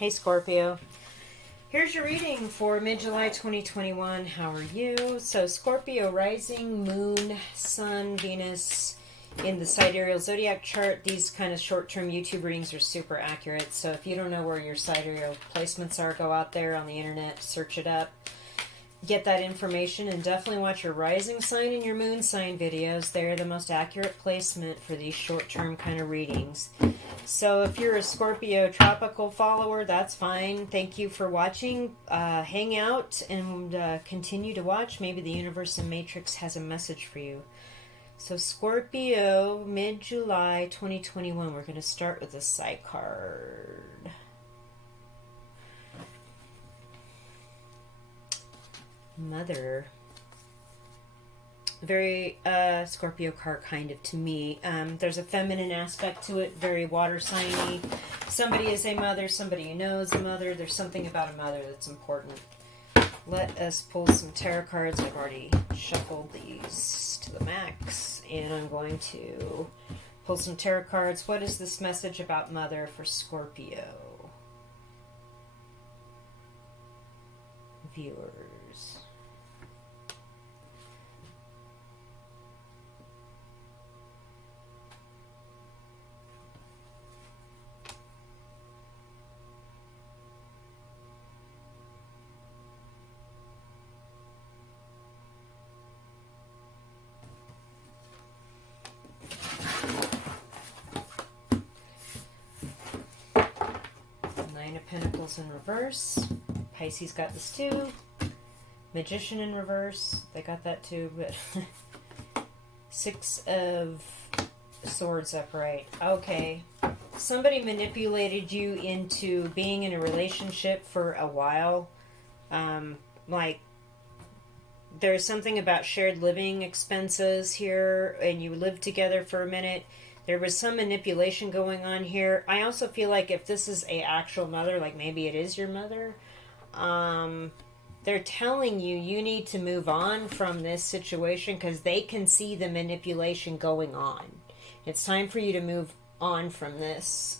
Hey Scorpio, here's your reading for mid-July 2021. How are you? So Scorpio rising, moon, sun, Venus in the sidereal zodiac chart. These kind of short-term YouTube readings are super accurate. So if you don't know where your sidereal placements are, go out there on the internet, search it up, get that information, and definitely watch your rising sign and your moon sign videos. They're the most accurate placement for these short-term kind of readings. So if you're a Scorpio tropical follower, that's fine. Thank you for watching. Hang out and continue to watch. Maybe the universe and matrix has a message for you. So Scorpio, mid-July 2021. We're going to start with the side card. Mother. Very Scorpio card kind of to me. There's a feminine aspect to it, very water signy. Somebody is a mother, somebody you know is a mother. There's something about a mother that's important. Let us pull some tarot cards. I've already shuffled these to the max, and I'm going to pull some tarot cards. What is this message about mother for Scorpio viewers? Nine of Pentacles in reverse. Pisces got this too. Magician in reverse. They got that too, but Six of Swords upright. Okay. Somebody manipulated you into being in a relationship for a while. Like, there's something about shared living expenses here, and you lived together for a minute. There was some manipulation going on here. I also feel like if this is a actual mother, like maybe it is your mother, they're telling you you need to move on from this situation because they can see the manipulation going on. It's time for you to move on from this.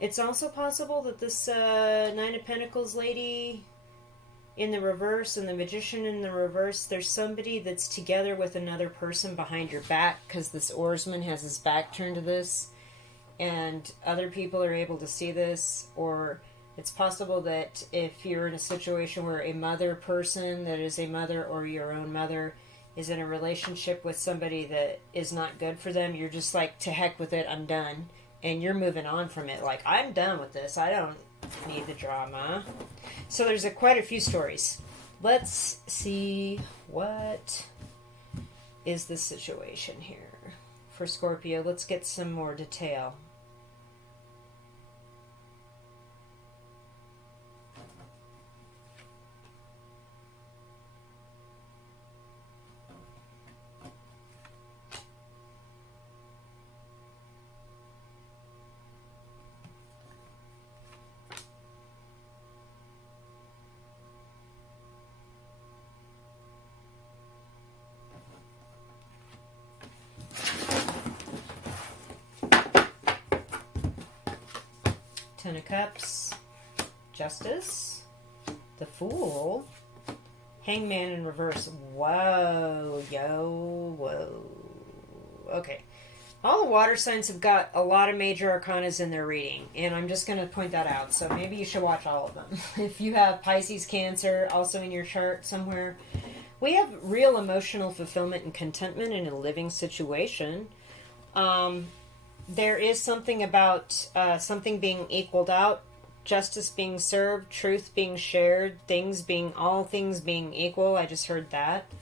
It's also possible that this Nine of Pentacles lady in the reverse and the Magician in the reverse, there's somebody that's together with another person behind your back because this oarsman has his back turned to this and other people are able to see this. Or it's possible that if you're in a situation where a mother person that is a mother or your own mother is in a relationship with somebody that is not good for them, you're just like, to heck with it, I'm done. And you're moving on from it. Like, I'm done with this. I don't need the drama. So there's quite a few stories. Let's see what is the situation here for Scorpio. Let's get some more detail. Ten of Cups, Justice, the Fool, Hangman in reverse. Whoa, yo, whoa. Okay. All the water signs have got a lot of major arcanas in their reading, and I'm just going to point that out. So maybe you should watch all of them. If you have Pisces, Cancer, also in your chart somewhere, we have real emotional fulfillment and contentment in a living situation. There is something about something being equaled out, justice being served, truth being shared, all things being equal. I just heard that.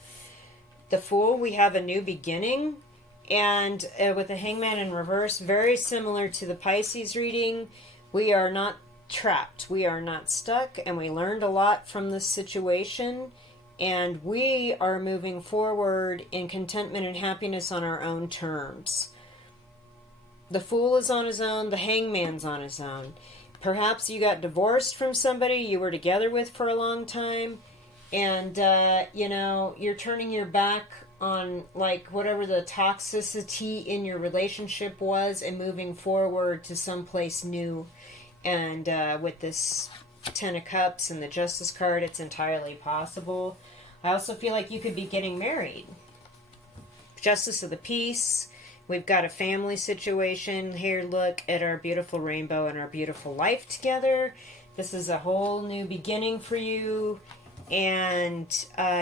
The Fool, we have a new beginning. And with the Hangman in reverse, very similar to the Pisces reading, we are not trapped. We are not stuck. And we learned a lot from this situation. And we are moving forward in contentment and happiness on our own terms. The Fool is on his own. The Hangman's on his own. Perhaps you got divorced from somebody you were together with for a long time. And, you're turning your back like whatever the toxicity in your relationship was and moving forward to someplace new. And with this Ten of Cups and the Justice card, it's entirely possible. I also feel like you could be getting married. Justice of the Peace. We've got a family situation. Here, look at our beautiful rainbow and our beautiful life together. This is a whole new beginning for you. And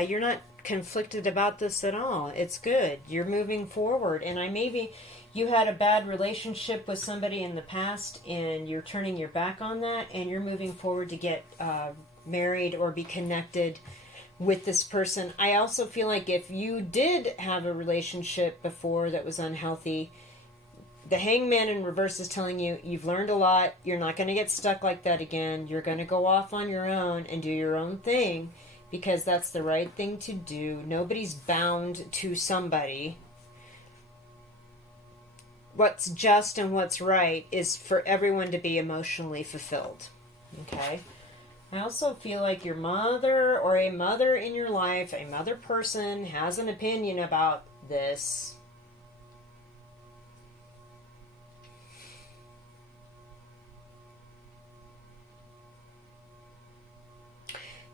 you're not conflicted about this at all. It's good. You're moving forward. And maybe you had a bad relationship with somebody in the past and you're turning your back on that and you're moving forward to get married or be connected with this person. I also feel like if you did have a relationship before that was unhealthy, the Hangman in reverse is telling you you've learned a lot. You're not going to get stuck like that again. You're going to go off on your own and do your own thing because that's the right thing to do. Nobody's bound to somebody. What's just and what's right is for everyone to be emotionally fulfilled. Okay? I also feel like your mother or a mother in your life, a mother person, has an opinion about this.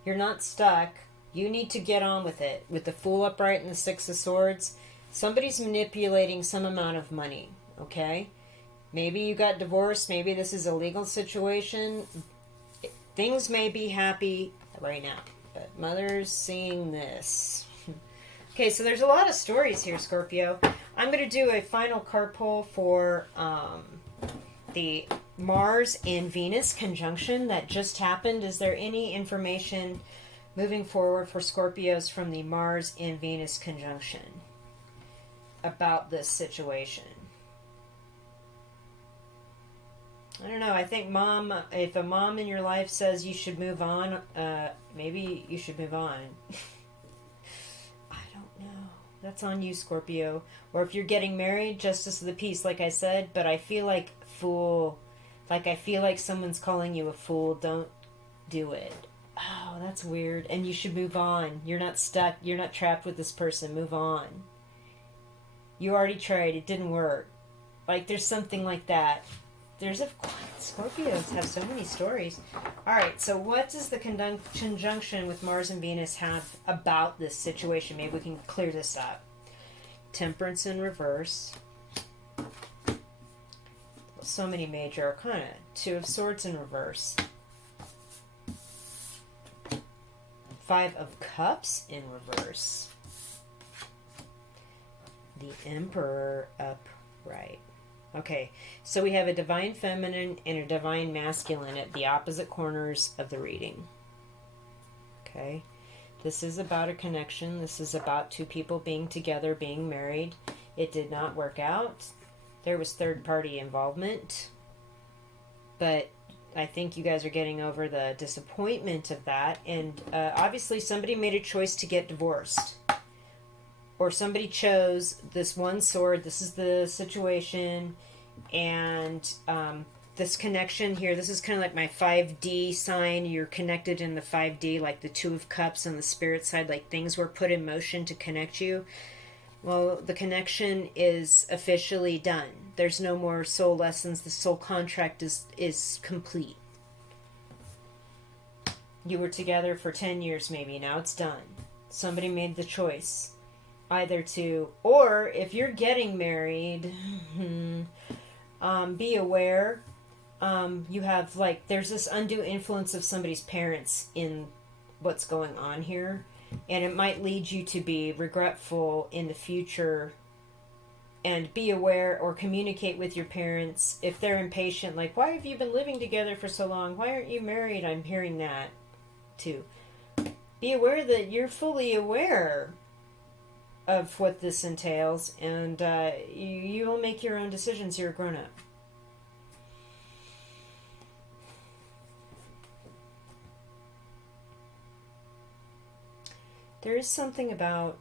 You're not stuck. You need to get on with it. With the Fool upright and the Six of Swords, somebody's manipulating some amount of money, okay? Maybe you got divorced. Maybe this is a legal situation. Things may be happy right now, but Mother's seeing this. Okay, so there's a lot of stories here, Scorpio. I'm going to do a final card pull for the Mars and Venus conjunction that just happened. Is there any information moving forward for Scorpios from the Mars and Venus conjunction about this situation? I don't know. I think if a mom in your life says you should move on, maybe you should move on. I don't know. That's on you, Scorpio. Or if you're getting married, Justice of the Peace, like I said, but I feel like Fool. Like I feel like someone's calling you a fool. Don't do it. Oh, that's weird. And you should move on. You're not stuck. You're not trapped with this person. Move on. You already tried. It didn't work. Like there's something like that. Scorpios have so many stories. Alright, so what does the conjunction with Mars and Venus have about this situation? Maybe we can clear this up. Temperance in reverse. So many major arcana. Two of Swords in reverse. Five of Cups in reverse. The Emperor upright. Okay, so we have a divine feminine and a divine masculine at the opposite corners of the reading. Okay, this is about a connection. This is about two people being together, being married. It did not work out. There was third-party involvement. But I think you guys are getting over the disappointment of that. And obviously somebody made a choice to get divorced. Or somebody chose this one sword. This is the situation. And this connection here, this is kind of like my 5D sign. You're connected in the 5D, like the Two of Cups on the spirit side. Like things were put in motion to connect you. Well, the connection is officially done. There's no more soul lessons. The soul contract is complete. You were together for 10 years maybe. Now it's done. Somebody made the choice. Either to, or if you're getting married, be aware. You have there's this undue influence of somebody's parents in what's going on here. And it might lead you to be regretful in the future. And be aware or communicate with your parents if they're impatient. Like, why have you been living together for so long? Why aren't you married? I'm hearing that too. Be aware that you're fully aware of what this entails. And you will make your own decisions. You're a grown-up. There is something about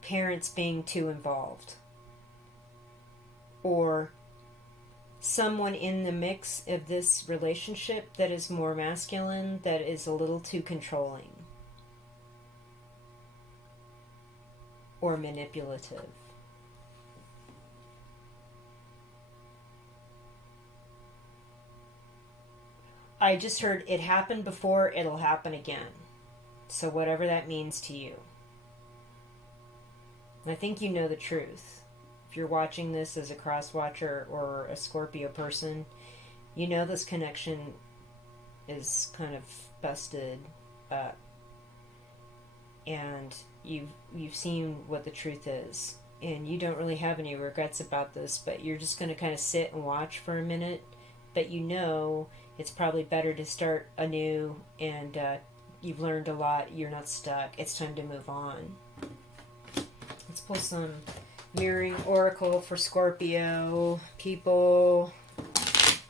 parents being too involved or someone in the mix of this relationship that is more masculine, that is a little too controlling or manipulative. I just heard it happened before, it'll happen again. So whatever that means to you. And I think you know the truth. If you're watching this as a cross watcher or a Scorpio person, you know this connection is kind of busted up. And you've seen what the truth is. And you don't really have any regrets about this, but you're just going to kind of sit and watch for a minute. But you know it's probably better to start anew, and you've learned a lot. You're not stuck. It's time to move on. Let's pull some mirroring oracle for Scorpio people.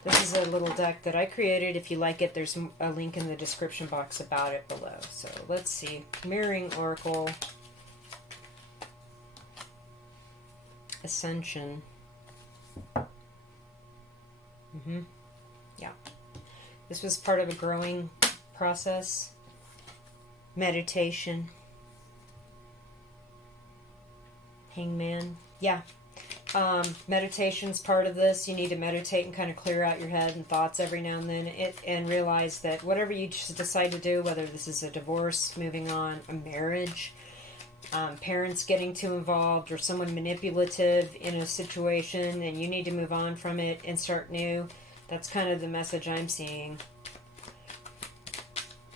This is a little deck that I created. If you like it, there's a link in the description box about it below. So let's see. Mirroring oracle. Ascension. Yeah. This was part of a growing process. Meditation. Hangman. Yeah. Meditation's part of this. You need to meditate and kind of clear out your head and thoughts every now and then, and realize that whatever you just decide to do, whether this is a divorce, moving on, a marriage, parents getting too involved, or someone manipulative in a situation, and you need to move on from it and start new. That's kind of the message I'm seeing.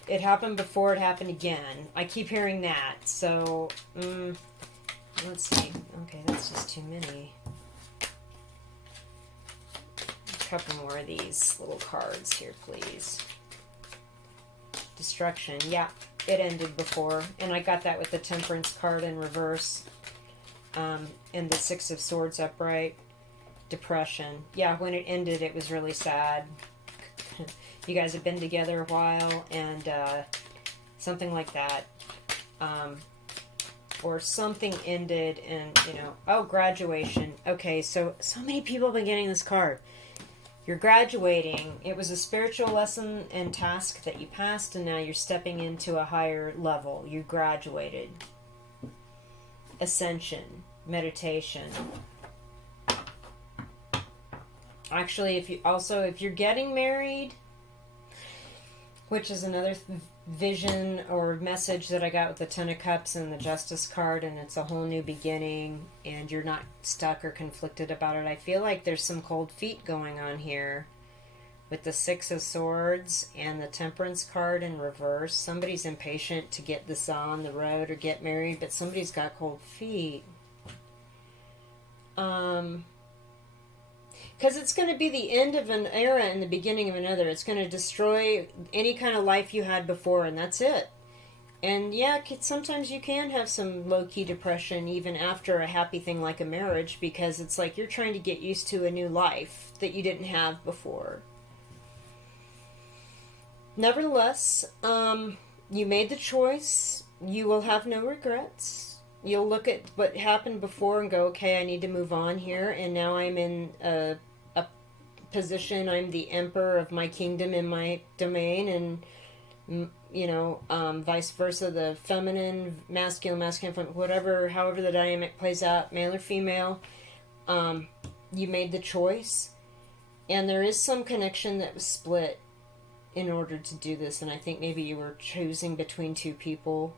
It happened before, it happened again. I keep hearing that. So, let's see. Okay, that's just too many. A couple more of these little cards here, please. Destruction. Yeah, it ended before. And I got that with the Temperance card in reverse. And the Six of Swords upright. Depression. Yeah, when it ended, it was really sad. You guys have been together a while, and something like that. Or something ended, and, you know, oh, graduation. Okay, so many people have been getting this card. You're graduating. It was a spiritual lesson and task that you passed, and now you're stepping into a higher level. You graduated. Ascension. Meditation. Actually, if you're getting married, which is another vision or message that I got with the Ten of Cups and the Justice card, and it's a whole new beginning, and you're not stuck or conflicted about it. I feel like there's some cold feet going on here with the Six of Swords and the Temperance card in reverse. Somebody's impatient to get this on the road or get married, but somebody's got cold feet. Because it's going to be the end of an era and the beginning of another. It's going to destroy any kind of life you had before, and that's it. And yeah, sometimes you can have some low-key depression even after a happy thing like a marriage, because it's like you're trying to get used to a new life that you didn't have before. Nevertheless, you made the choice. You will have no regrets. You'll look at what happened before and go, okay, I need to move on here, and now I'm in a position. I'm the emperor of my kingdom in my domain, and you know, vice versa, the feminine, masculine, whatever, however the dynamic plays out, male or female, you made the choice, and there is some connection that was split in order to do this, and I think maybe you were choosing between two people.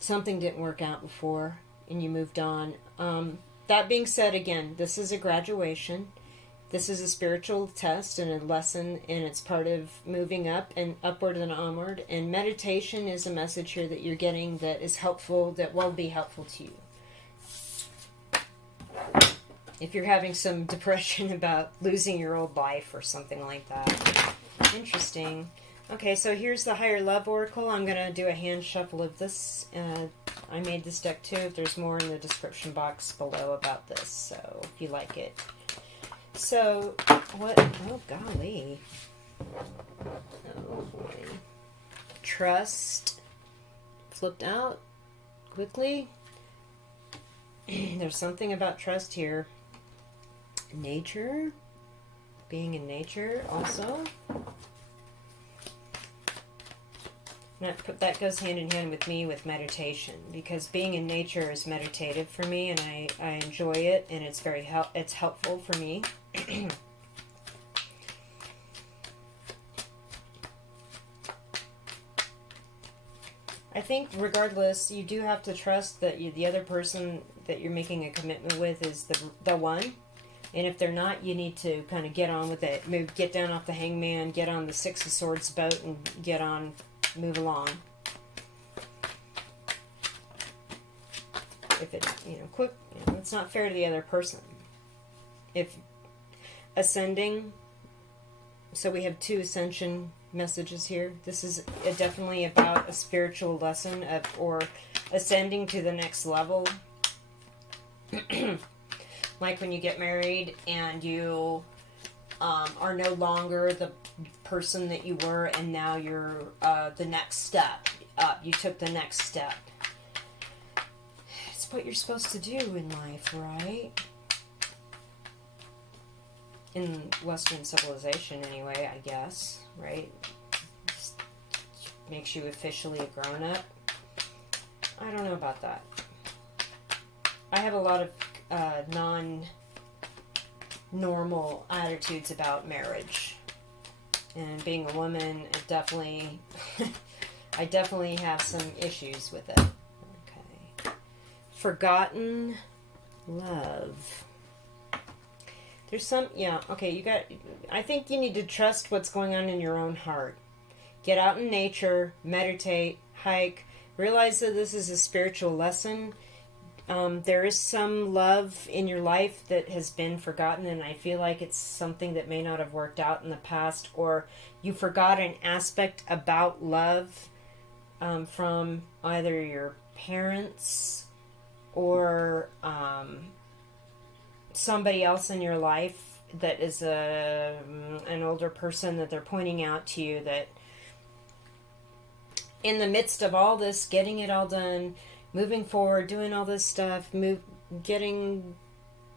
Something didn't work out before, and you moved on. That being said, again, this is a graduation. This is a spiritual test and a lesson, and it's part of moving up and upward and onward. And meditation is a message here that you're getting that is helpful, that will be helpful to you. If you're having some depression about losing your old life or something like that. Interesting. Okay, so here's the Higher Love Oracle. I'm going to do a hand shuffle of this. I made this deck too. There's more in the description box below about this, so if you like it. So, what? Oh, golly. Oh, boy. Trust. Flipped out quickly. There's something about trust here. Nature. Being in nature also. That goes hand in hand with me with meditation, because being in nature is meditative for me, and I enjoy it, and it's it's helpful for me. I think regardless, you do have to trust that the other person that you're making a commitment with is the one. And if they're not, you need to kind of get on with it. Get down off the hangman, get on the Six of Swords boat, and move along. If it, quick, it's not fair to the other person. If ascending, so we have 2 ascension messages here. This is definitely about a spiritual lesson or ascending to the next level. Like when you get married and you are no longer the person that you were, and now you're the next step up. You took the next step. It's what you're supposed to do in life, right? In Western civilization, anyway, I guess, right? Just makes you officially a grown-up. I don't know about that. I have a lot of non-normal attitudes about marriage. And being a woman, I definitely have some issues with it. Okay. Forgotten love. There's some, okay, I think you need to trust what's going on in your own heart. Get out in nature, meditate, hike, realize that this is a spiritual lesson. There is some love in your life that has been forgotten, and I feel like it's something that may not have worked out in the past, or you forgot an aspect about love from either your parents or somebody else in your life that is an older person that they're pointing out to you, that in the midst of all this, getting it all done, moving forward, doing all this stuff, getting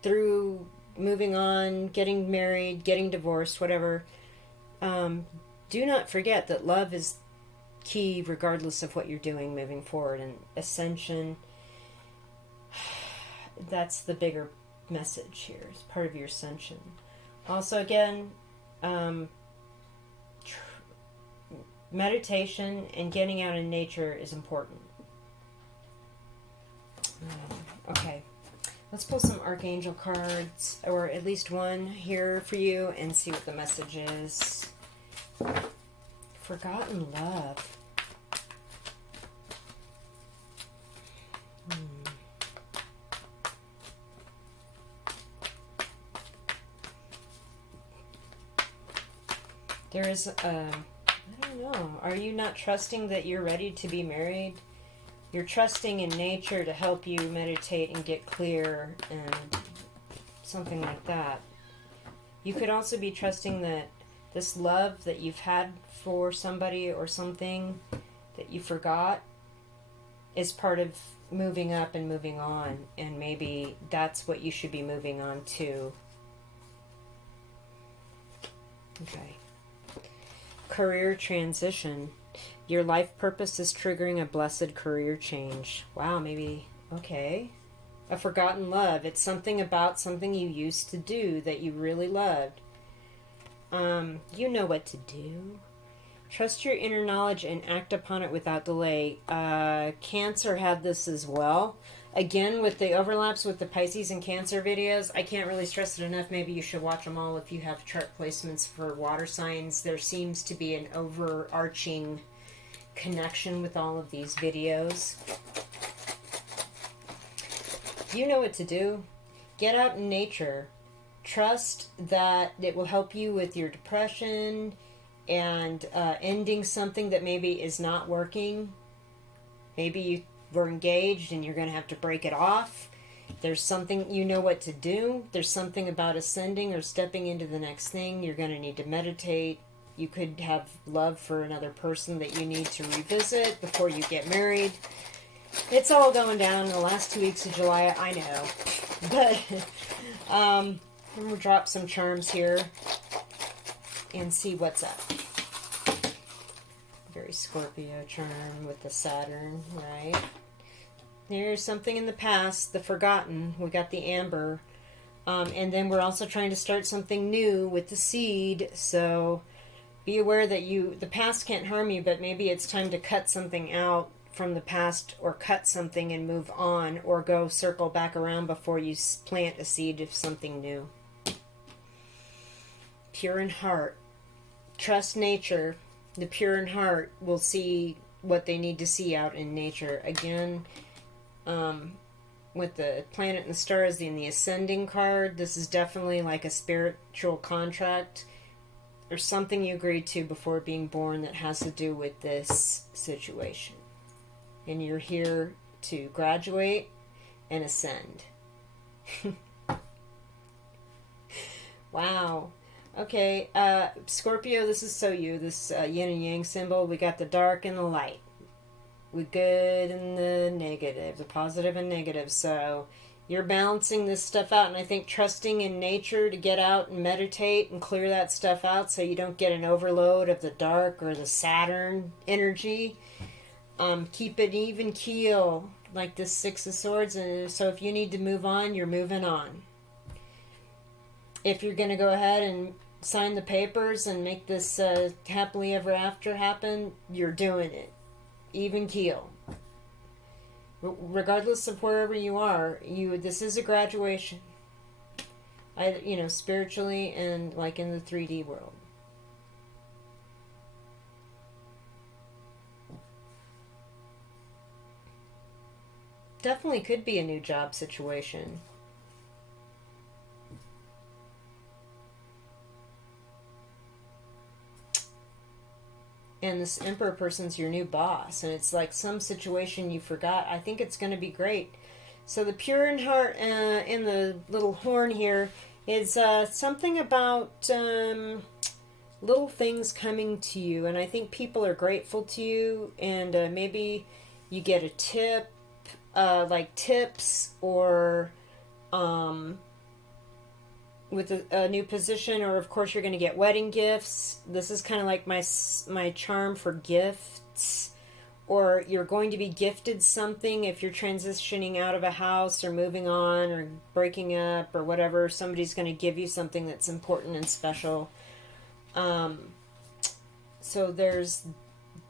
through, moving on, getting married, getting divorced, whatever. Do not forget that love is key regardless of what you're doing moving forward. And ascension, that's the bigger message here. It's part of your ascension. Also, again, meditation and getting out in nature is important. Okay, let's pull some Archangel cards, or at least one here for you, and see what the message is. Forgotten love. There is I don't know. Are you not trusting that you're ready to be married? You're trusting in nature to help you meditate and get clear and something like that. You could also be trusting that this love that you've had for somebody or something that you forgot is part of moving up and moving on, and maybe that's what you should be moving on to. Okay. Career transition. Your life purpose is triggering a blessed career change. Wow, maybe, okay. A forgotten love. It's something about something you used to do that you really loved. You know what to do. Trust your inner knowledge and act upon it without delay. Cancer had this as well. Again, with the overlaps with the Pisces and Cancer videos, I can't really stress it enough. Maybe you should watch them all if you have chart placements for water signs. There seems to be an overarching connection with all of these videos. You know what to do. Get out in nature. Trust that it will help you with your depression and ending something that maybe is not working. Maybe you were engaged and you're going to have to break it off. There's something, you know what to do. There's something about ascending or stepping into the next thing. You're going to need to meditate. You could have love for another person that you need to revisit before you get married. It's all going down in the last 2 weeks of July, I know. But And we'll drop some charms here and see what's up. Very Scorpio charm with the Saturn, right? Here's something in the past, the forgotten. We got the amber. And then we're also trying to start something new with the seed. So be aware that the past can't harm you, but maybe it's time to cut something out from the past, or cut something and move on, or go circle back around before you plant a seed of something new. Pure in heart. Trust nature. The pure in heart will see what they need to see out in nature. Again, with the planet and the stars in the ascending card, this is definitely like a spiritual contract or something you agreed to before being born that has to do with this situation. And you're here to graduate and ascend. Wow. Okay, Scorpio, this is so you. This yin and yang symbol, we got the dark and the light. The good and the negative, the positive and negative. So you're balancing this stuff out, and I think trusting in nature to get out and meditate and clear that stuff out so you don't get an overload of the dark or the Saturn energy. Keep it even keel, like this Six of Swords, and so if you need to move on, you're moving on. If you're going to go ahead and sign the papers and make this happily ever after happen, you're doing it. Even keel. Regardless of wherever you are, this is a graduation. Spiritually and like in the 3D world. Definitely could be a new job situation. And this Emperor person's your new boss, and it's like some situation you forgot. I think it's going to be great. So the pure in heart in the little horn here is something about little things coming to you, and I think people are grateful to you, and maybe you get a tip, like tips, or with a new position, or of course you're going to get wedding gifts. This is kind of like my charm for gifts, or you're going to be gifted something if you're transitioning out of a house or moving on or breaking up or whatever. Somebody's going to give you something that's important and special. So there's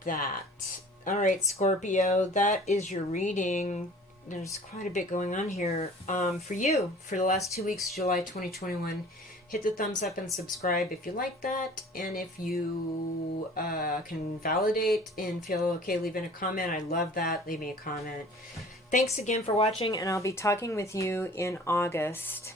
that. All right, Scorpio, that is your reading. There's quite a bit going on here for you for the last 2 weeks, July 2021. Hit the thumbs up and subscribe if you like that. And if you can validate and feel okay leaving a comment, I love that. Leave me a comment. Thanks again for watching, and I'll be talking with you in August.